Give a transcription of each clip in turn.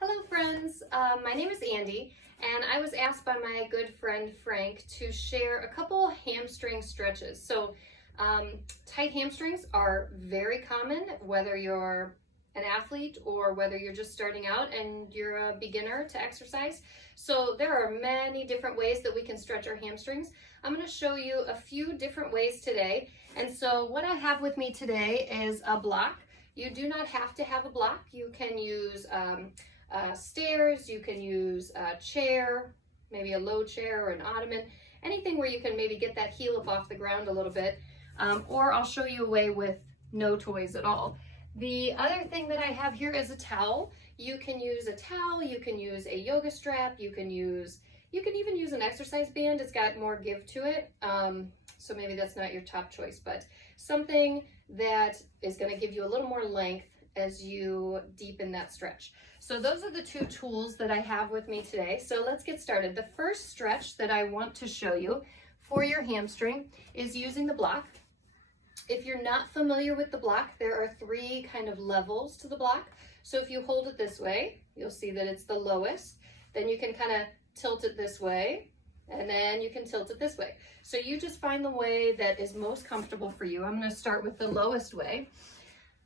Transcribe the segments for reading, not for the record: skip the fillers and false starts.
Hello friends, my name is Andy and I was asked by my good friend Frank to share a couple hamstring stretches. Tight hamstrings are very common whether you're an athlete or whether you're just starting out and you're a beginner to exercise. So there are many different ways that we can stretch our hamstrings. I'm going to show you a few different ways today. And so what I have with me today is a block. You do not have to have a block. You can use stairs, you can use a chair, maybe a low chair or an ottoman, anything where you can maybe get that heel up off the ground a little bit, or I'll show you a way with no toys at all. The other thing that I have here is a towel. You can use a towel, you can use a yoga strap, you can even use an exercise band. It's got more give to it, so maybe that's not your top choice, but something that is going to give you a little more length as you deepen that stretch. So those are the two tools that I have with me today. So let's get started. The first stretch that I want to show you for your hamstring is using the block. If you're not familiar with the block, there are three kind of levels to the block. So if you hold it this way, you'll see that it's the lowest. Then you can kind of tilt it this way, and then you can tilt it this way. So you just find the way that is most comfortable for you. I'm going to start with the lowest way.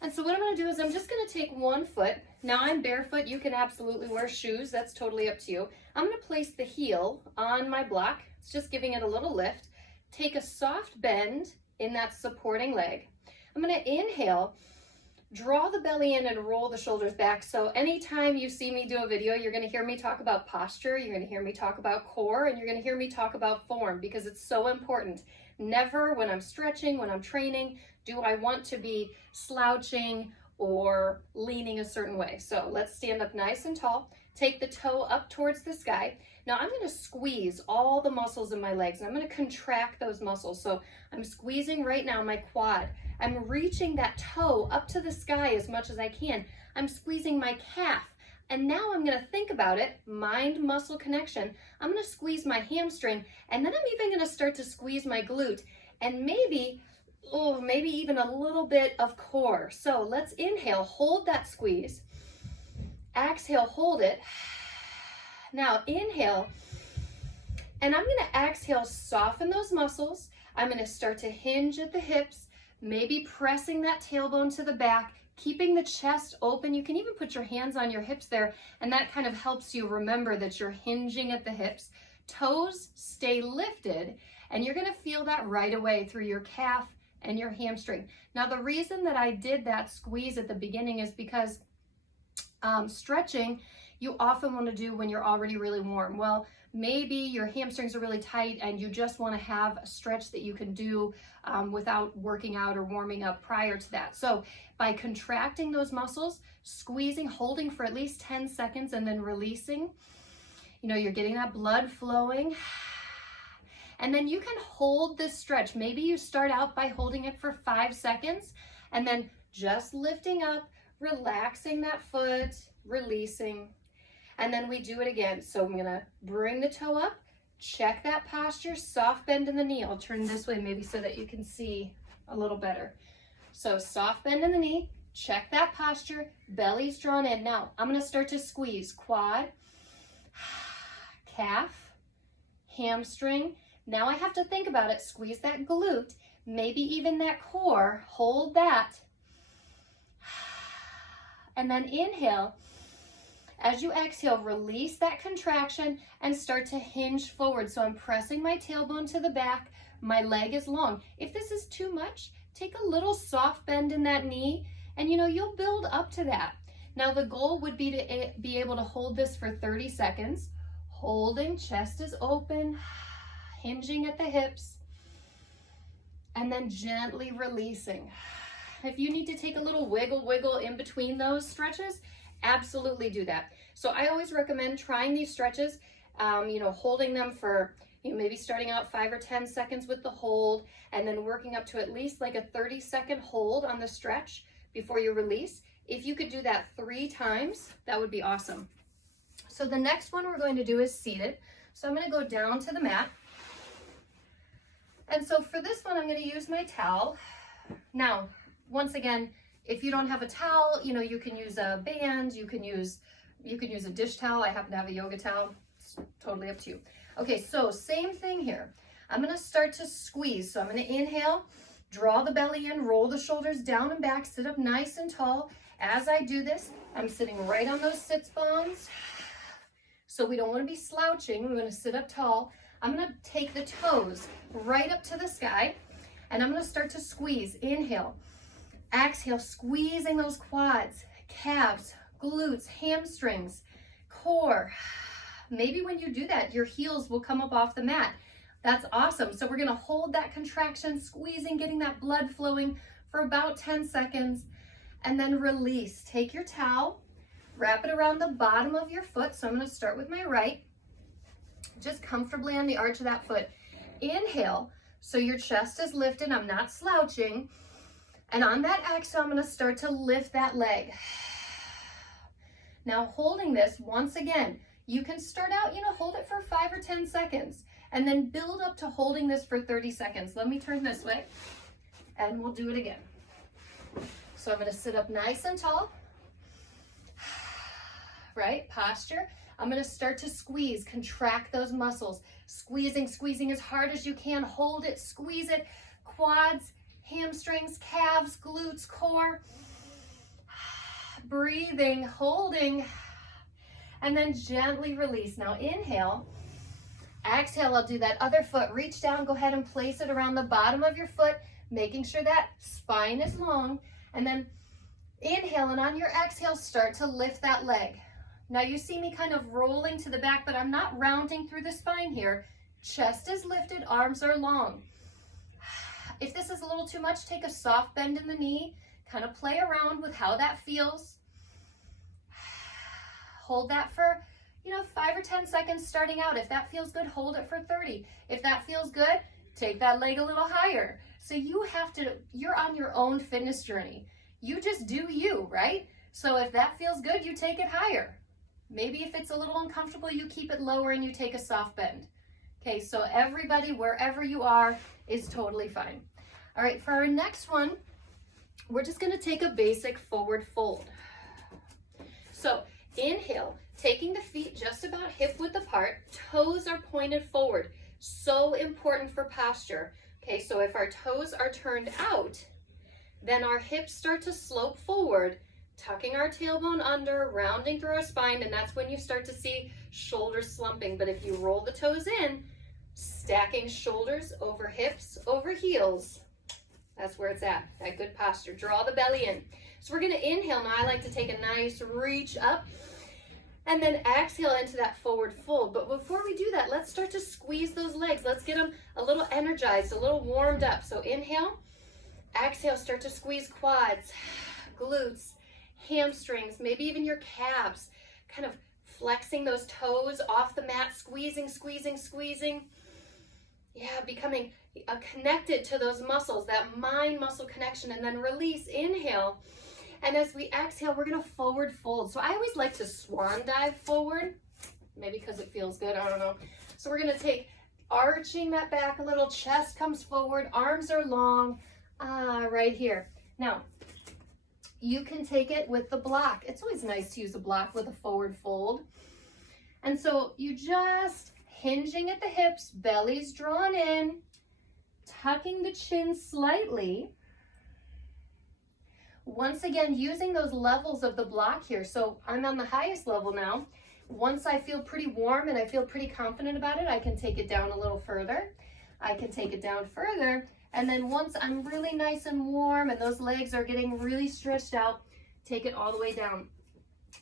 And so what I'm going to do is I'm just going to take one foot. Now I'm barefoot. You can absolutely wear shoes. That's totally up to you. I'm going to place the heel on my block. It's just giving it a little lift. Take a soft bend in that supporting leg. I'm going to inhale, draw the belly in and roll the shoulders back. So anytime you see me do a video, you're going to hear me talk about posture, you're going to hear me talk about core, and you're going to hear me talk about form because it's so important. Never when I'm stretching, when I'm training, do I want to be slouching or leaning a certain way. So let's stand up nice and tall. Take the toe up towards the sky. Now I'm going to squeeze all the muscles in my legs, and I'm going to contract those muscles. So I'm squeezing right now my quad. I'm reaching that toe up to the sky as much as I can. I'm squeezing my calf. And now I'm going to think about it, mind-muscle connection. I'm going to squeeze my hamstring, and then I'm even going to start to squeeze my glute, and maybe even a little bit of core. So let's inhale, hold that squeeze. Exhale, hold it. Now inhale, and I'm going to exhale, soften those muscles. I'm going to start to hinge at the hips, maybe pressing that tailbone to the back, keeping the chest open. You can even put your hands on your hips there, and that kind of helps you remember that you're hinging at the hips. Toes stay lifted, and you're going to feel that right away through your calf and your hamstring. Now, the reason that I did that squeeze at the beginning is because stretching you often want to do when you're already really warm. Well, maybe your hamstrings are really tight and you just want to have a stretch that you can do without working out or warming up prior to that. So by contracting those muscles, squeezing, holding for at least 10 seconds and then releasing, you're getting that blood flowing. And then you can hold this stretch. Maybe you start out by holding it for 5 seconds and then just lifting up, relaxing that foot, releasing, and then we do it again. So I'm gonna bring the toe up, check that posture, soft bend in the knee. I'll turn this way maybe so that you can see a little better. So soft bend in the knee, check that posture, belly's drawn in. Now I'm gonna start to squeeze quad, calf, hamstring. Now I have to think about it, squeeze that glute, maybe even that core, hold that. And then inhale. As you exhale, release that contraction and start to hinge forward. So I'm pressing my tailbone to the back. My leg is long. If this is too much, take a little soft bend in that knee and you'll build up to that. Now the goal would be to be able to hold this for 30 seconds. Holding, chest is open, hinging at the hips, and then gently releasing. If you need to take a little wiggle in between those stretches, absolutely do that. So I always recommend trying these stretches, holding them for maybe starting out 5 or 10 seconds with the hold and then working up to at least like a 30-second hold on the stretch before you release. If you could do that 3 times, that would be awesome. So the next one we're going to do is seated. So I'm going to go down to the mat. And so for this one, I'm going to use my towel. Now, once again, if you don't have a towel, you can use a band, you can use You could use a dish towel. I happen to have a yoga towel. It's totally up to you. Okay, so same thing here. I'm gonna start to squeeze. So I'm gonna inhale, draw the belly in, roll the shoulders down and back, sit up nice and tall. As I do this, I'm sitting right on those sits bones. So we don't wanna be slouching. We're gonna sit up tall. I'm gonna take the toes right up to the sky, and I'm gonna start to squeeze. Inhale, exhale, squeezing those quads, calves, glutes, hamstrings, core. Maybe when you do that, your heels will come up off the mat. That's awesome. So we're gonna hold that contraction, squeezing, getting that blood flowing for about 10 seconds, and then release. Take your towel, wrap it around the bottom of your foot. So I'm gonna start with my right, just comfortably on the arch of that foot. Inhale, so your chest is lifted. I'm not slouching. And on that exhale, I'm gonna start to lift that leg. Now holding this, once again, you can start out, hold it for 5 or 10 seconds and then build up to holding this for 30 seconds. Let me turn this way and we'll do it again. So I'm gonna sit up nice and tall, right? Posture. I'm gonna start to squeeze, contract those muscles, squeezing as hard as you can. Hold it, squeeze it, quads, hamstrings, calves, glutes, core. Breathing, holding, and then gently release. Now inhale, exhale, I'll do that other foot. Reach down, go ahead and place it around the bottom of your foot, making sure that spine is long. And then inhale, and on your exhale, start to lift that leg. Now you see me kind of rolling to the back, but I'm not rounding through the spine here. Chest is lifted, arms are long. If this is a little too much, take a soft bend in the knee, kind of play around with how that feels. Hold that for, 5 or 10 seconds starting out. If that feels good, hold it for 30. If that feels good, take that leg a little higher. So you're on your own fitness journey. You just do you, right? So if that feels good, you take it higher. Maybe if it's a little uncomfortable, you keep it lower and you take a soft bend. Okay, so everybody, wherever you are, is totally fine. All right, for our next one, we're just gonna take a basic forward fold. So inhale, taking the feet just about hip width apart, toes are pointed forward. So important for posture. Okay, so if our toes are turned out, then our hips start to slope forward, tucking our tailbone under, rounding through our spine, and that's when you start to see shoulders slumping. But if you roll the toes in, stacking shoulders over hips, over heels, that's where it's at, that good posture. Draw the belly in. So we're gonna inhale. Now I like to take a nice reach up and then exhale into that forward fold. But before we do that, let's start to squeeze those legs. Let's get them a little energized, a little warmed up. So inhale, exhale, start to squeeze quads, glutes, hamstrings, maybe even your calves, kind of flexing those toes off the mat, squeezing. Yeah, becoming connected to those muscles, that mind muscle connection, and then release, inhale. And as we exhale, we're gonna forward fold. So I always like to swan dive forward, maybe because it feels good, I don't know. So we're gonna take, arching that back a little, chest comes forward, arms are long, right here. Now, you can take it with the block. It's always nice to use a block with a forward fold. And so you just hinging at the hips, belly's drawn in, tucking the chin slightly. Once again, using those levels of the block here. So I'm on the highest level now. Once I feel pretty warm and I feel pretty confident about it, I can take it down a little further. I can take it down further. And then once I'm really nice and warm and those legs are getting really stretched out, take it all the way down.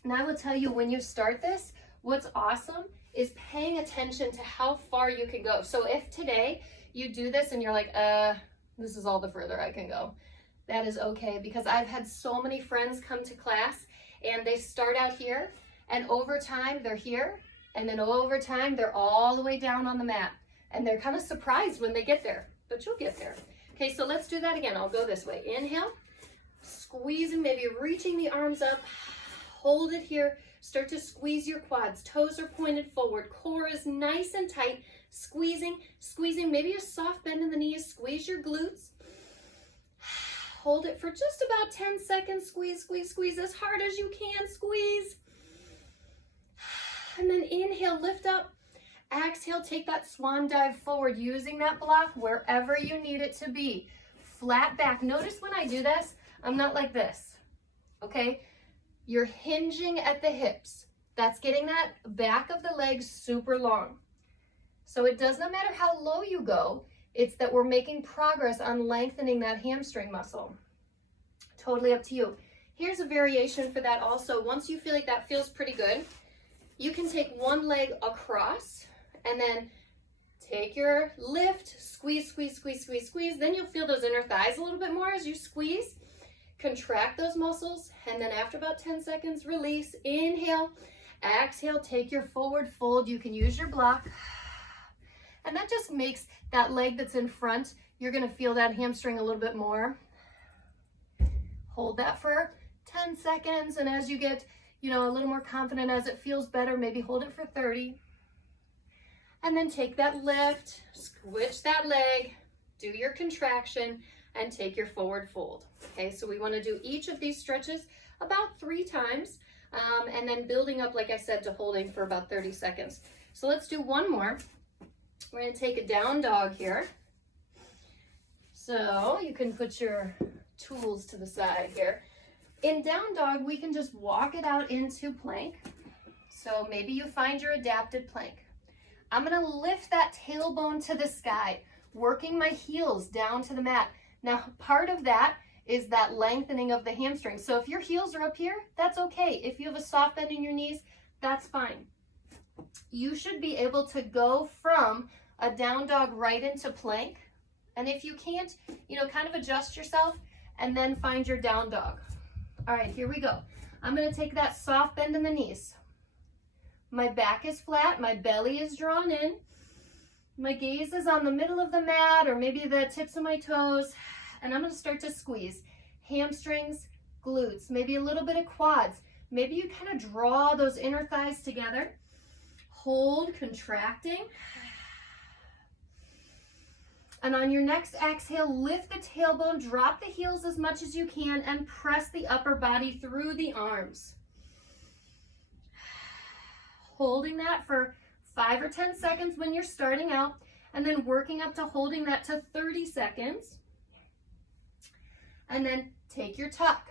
Now I will tell you, when you start this, what's awesome is paying attention to how far you can go. So if today you do this and you're like, this is all the further I can go, that is okay, because I've had so many friends come to class and they start out here and over time they're here, and then over time they're all the way down on the mat, and they're kind of surprised when they get there, but you'll get there. Okay, so let's do that again. I'll go this way. Inhale, squeezing, maybe reaching the arms up, hold it here, start to squeeze your quads, toes are pointed forward, core is nice and tight, squeezing, maybe a soft bend in the knees, squeeze your glutes. Hold it for just about 10 seconds, squeeze as hard as you can, squeeze. Inhale, lift up. Exhale, take that swan dive forward, using that block wherever you need it to be. Flat back. Notice when I do this, I'm not like this, okay? You're hinging at the hips. That's getting that back of the legs super long. So it does not matter how low you go, it's that we're making progress on lengthening that hamstring muscle. Totally up to you. Here's a variation for that also. Once you feel like that feels pretty good, you can take one leg across and then take your lift, squeeze, squeeze, squeeze, squeeze, squeeze. Then you'll feel those inner thighs a little bit more as you squeeze. Contract those muscles, and then after about 10 seconds, release. Inhale, exhale, take your forward fold. You can use your block. And that just makes that leg that's in front, you're gonna feel that hamstring a little bit more. Hold that for 10 seconds, and as you get, a little more confident, as it feels better, maybe hold it for 30. And then take that lift, switch that leg, do your contraction, and take your forward fold. Okay, so we want to do each of these stretches about 3 times, and then building up, like I said, to holding for about 30 seconds. So let's do one more. We're going to take a down dog here. So you can put your tools to the side here. In down dog, we can just walk it out into plank. So maybe you find your adapted plank. I'm going to lift that tailbone to the sky, working my heels down to the mat. Now, part of that is that lengthening of the hamstring. So if your heels are up here, that's okay. If you have a soft bend in your knees, that's fine. You should be able to go from a down dog right into plank. And if you can't, kind of adjust yourself and then find your down dog. All right, here we go. I'm going to take that soft bend in the knees. My back is flat, my belly is drawn in. My gaze is on the middle of the mat or maybe the tips of my toes. And I'm going to start to squeeze. Hamstrings, glutes, maybe a little bit of quads. Maybe you kind of draw those inner thighs together. Hold, contracting. And on your next exhale, lift the tailbone, drop the heels as much as you can, and press the upper body through the arms. Holding that for 5 or 10 seconds when you're starting out, and then working up to holding that to 30 seconds. And then take your tuck.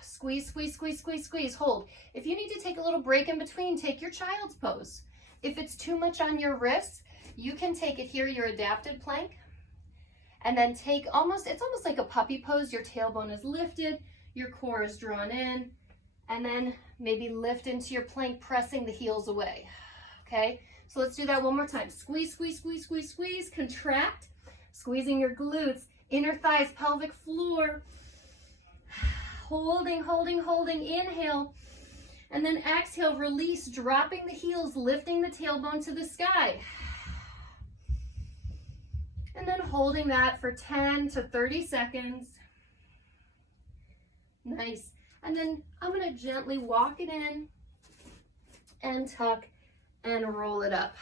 Squeeze, squeeze, squeeze, squeeze, squeeze, hold. If you need to take a little break in between, take your child's pose. If it's too much on your wrists, you can take it here, your adapted plank, and then take it's almost like a puppy pose. Your tailbone is lifted, your core is drawn in, and then maybe lift into your plank, pressing the heels away. Okay, so let's do that one more time. Squeeze, squeeze, squeeze, squeeze, squeeze, contract, squeezing your glutes, inner thighs, pelvic floor. Holding, holding, holding, inhale, and then exhale, release, dropping the heels, lifting the tailbone to the sky. And then holding that for 10 to 30 seconds. Nice. And then I'm going to gently walk it in and tuck and roll it up.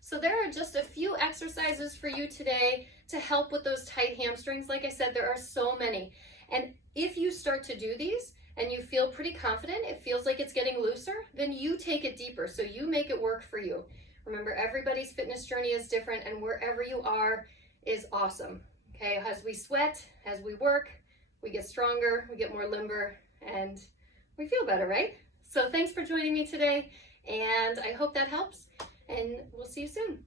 So there are just a few exercises for you today to help with those tight hamstrings. Like I said, there are so many. And if you start to do these and you feel pretty confident, it feels like it's getting looser, then you take it deeper. So you make it work for you. Remember, everybody's fitness journey is different, and wherever you are is awesome. Okay, as we sweat, as we work, we get stronger, we get more limber, and we feel better, right? So thanks for joining me today, and I hope that helps, and we'll see you soon.